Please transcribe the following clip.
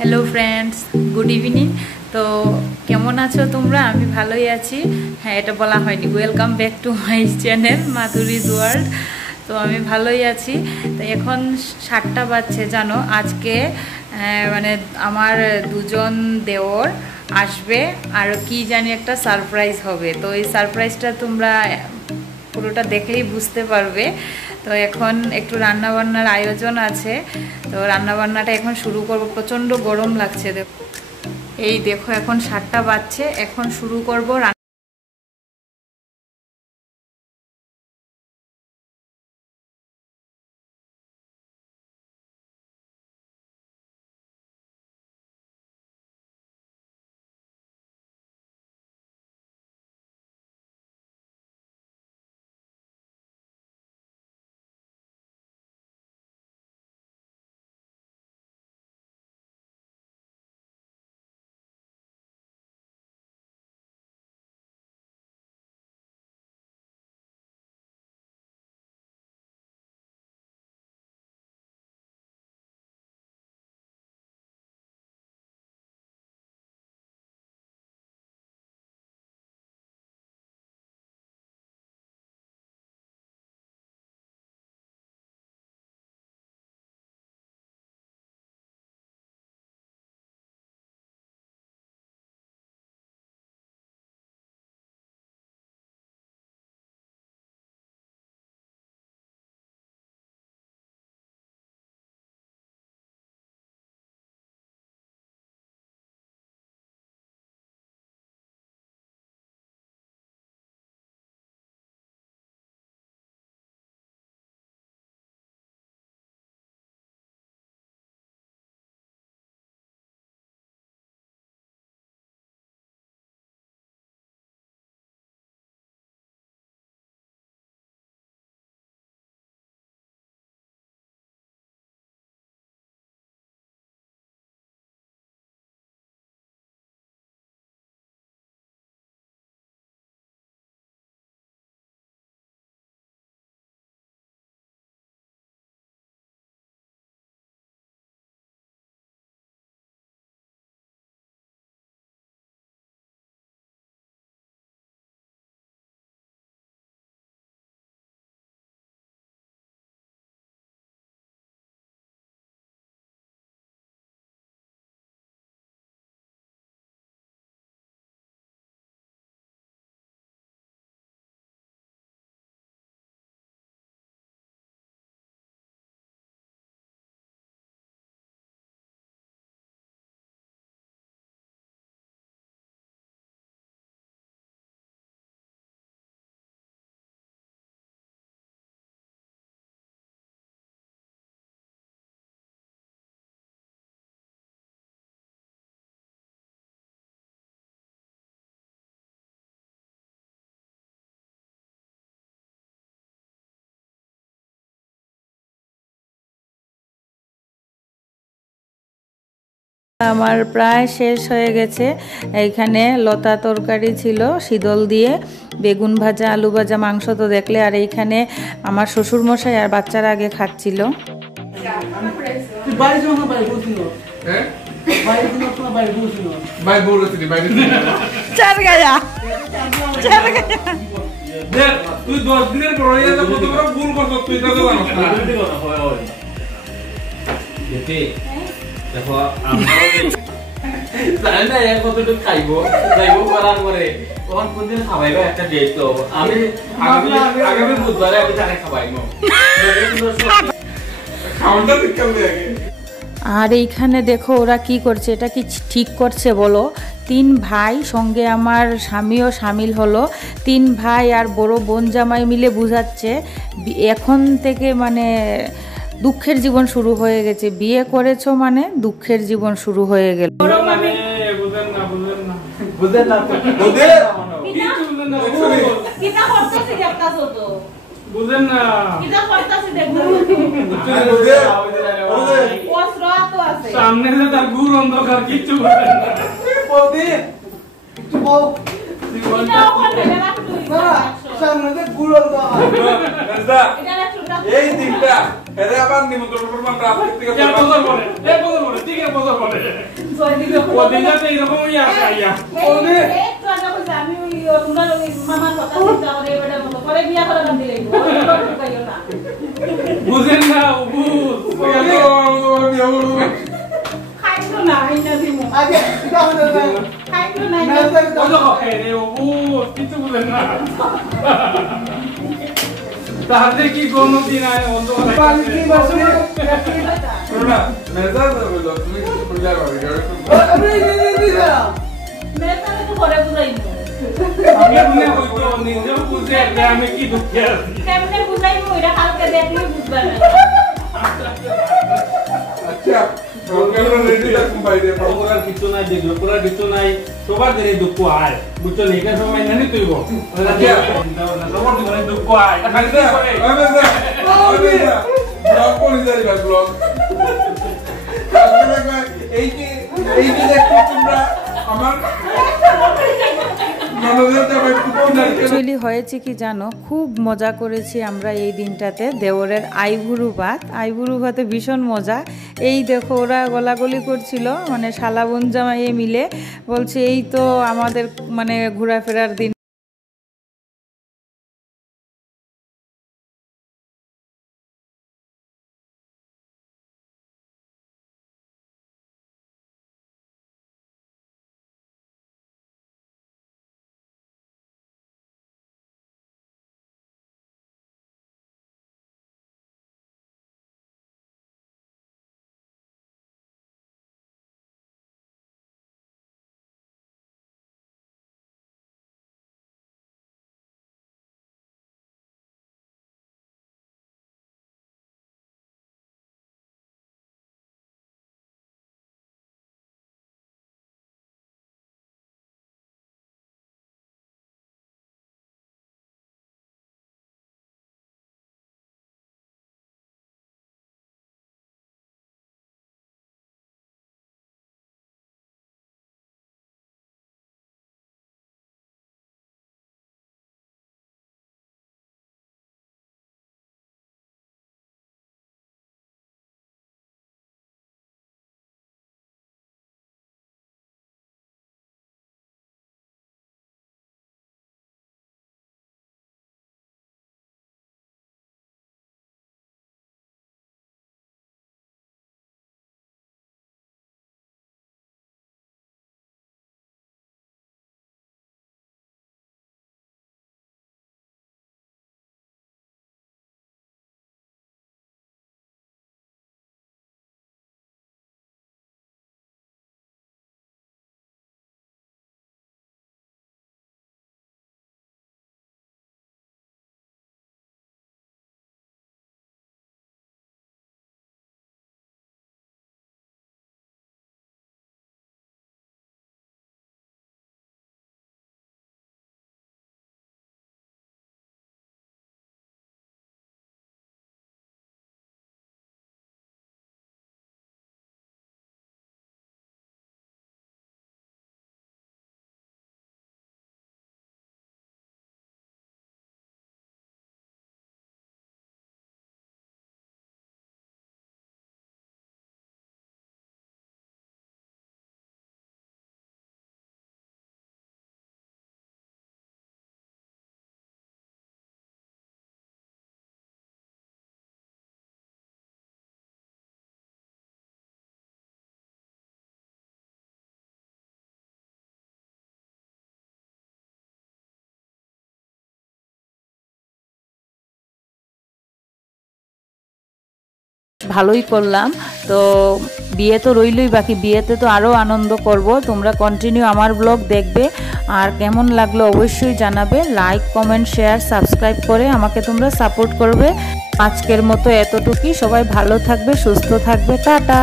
Hello friends, good evening. তো কেমন আছো তোমরা? আমি ভালোই আছি। হ্যাঁ, এটা বলা হয়নি। Welcome back to my channel Madhuri's world. তো আমি ভালোই আছি। তো এখন 7টা বাজছে জানো। আজকে মানে আমার দুজন দেওর আসবে আর কি জানি একটা সারপ্রাইজ হবে। তো এই সারপ্রাইজটা তোমরা পুরোটা দেখলেই বুঝতে পারবে। তো এখন একটু রান্নাবান্নার আয়োজন আছে। তো রান্নাবান্নাটা এখন শুরু করব। প্রচণ্ড গরম লাগছে। দেখো, এই দেখো এখন 7টা বাজছে, এখন শুরু করব। আমার প্রায় শেষ হয়ে গেছে। এইখানে লতা তরকারি ছিল শীতল দিয়ে, বেগুন ভাজা, আলু ভাজা, মাংস তো দেখলে। আর এইখানে আমার শ্বশুর মশাই আর বাচ্চারা আগে খাচ্ছিল। দেখো জানি না কতটুকু খাইবো যাইবো করার পরে তখন কোনদিন খাওয়াইবো একটা ডেট তো আমি আগামী বুধবারে আমি জানি খাওয়াইবো খাওয়াটা দেখতে হবে আগে। আর এইখানে দেখো ওরা কি করছে, এটা কি ঠিক করছে বলো? 3 ভাই সঙ্গে আমার স্বামীও সামিল হলো। 3 ভাই আর বড় বোন জামাই মিলে বুঝাচ্ছে এখন থেকে মানে দুঃখের জীবন শুরু হয়ে গেছে। বিয়ে করেছো মানে দুঃখের জীবন শুরু হয়ে গেল। সামনে তার গুড় অন্ধকার কিচ্ছু এই দিকটা আবার নিমন্ত্রণ করবো আমরা। মজা করে ওদিন যাতে এরকমই আসে আইয়া আমি তোমরা মামার কথা চিন্তা করে এবারে মতো করে বিয়া করা বান্ধি লাগবে না বুঝেন না খাইতো না আইনা দিমু আগে এটা হলো না খাইতো না কিছু বুঝেন না তাহলে কি কোনদিন আয় অন্য পালকি বাসনে না মেজাজ হলো তুমি কিছু বুঝার পারবে আমি দিদা মেয়েটারে তো ঘরে বুঝাইবো কেমনে হইতো নিজে বুঝে যে আমি কি দুঃখে আছি কেমনে বুঝাইবো এটা কালকে দেখলে বুঝবা না আচ্ছা ওকে রেডি রাখুন বাইরে ওরার কিছু নাই দেখলো ওরার কিছু নাই সবার দিনে দুঃখ আয় বুঝছো না এখানে সময় নানি তুইব সবার দিনে দুঃখ আয় এটা খালি করে ব্লগ করে যাই ব্লগ এই যে দেখো তোমরা আমার অ্যাকচুয়ালি হয়েছে কি জানো, খুব মজা করেছি আমরা এই দিনটাতে। দেওরের আইবুড়ু ভাতে ভীষণ মজা। এই দেখো ওরা গলাগলি করছিল, মানে শালা বোন জামাইয়ে মিলে বলছে এই তো আমাদের মানে ঘোরাফেরার দিন। ভালোই করলাম। তো বিয়ে তো রইলই বাকি, বিয়েতে তো আরও আনন্দ করব। তোমরা কন্টিনিউ আমার ব্লগ দেখবে, আর কেমন লাগলো অবশ্যই জানাবে। লাইক, কমেন্ট, শেয়ার, সাবস্ক্রাইব করে আমাকে তোমরা সাপোর্ট করবে। আজকের মতো এতটুকুই। সবাই ভালো থাকবে, সুস্থ থাকবে। টাটা।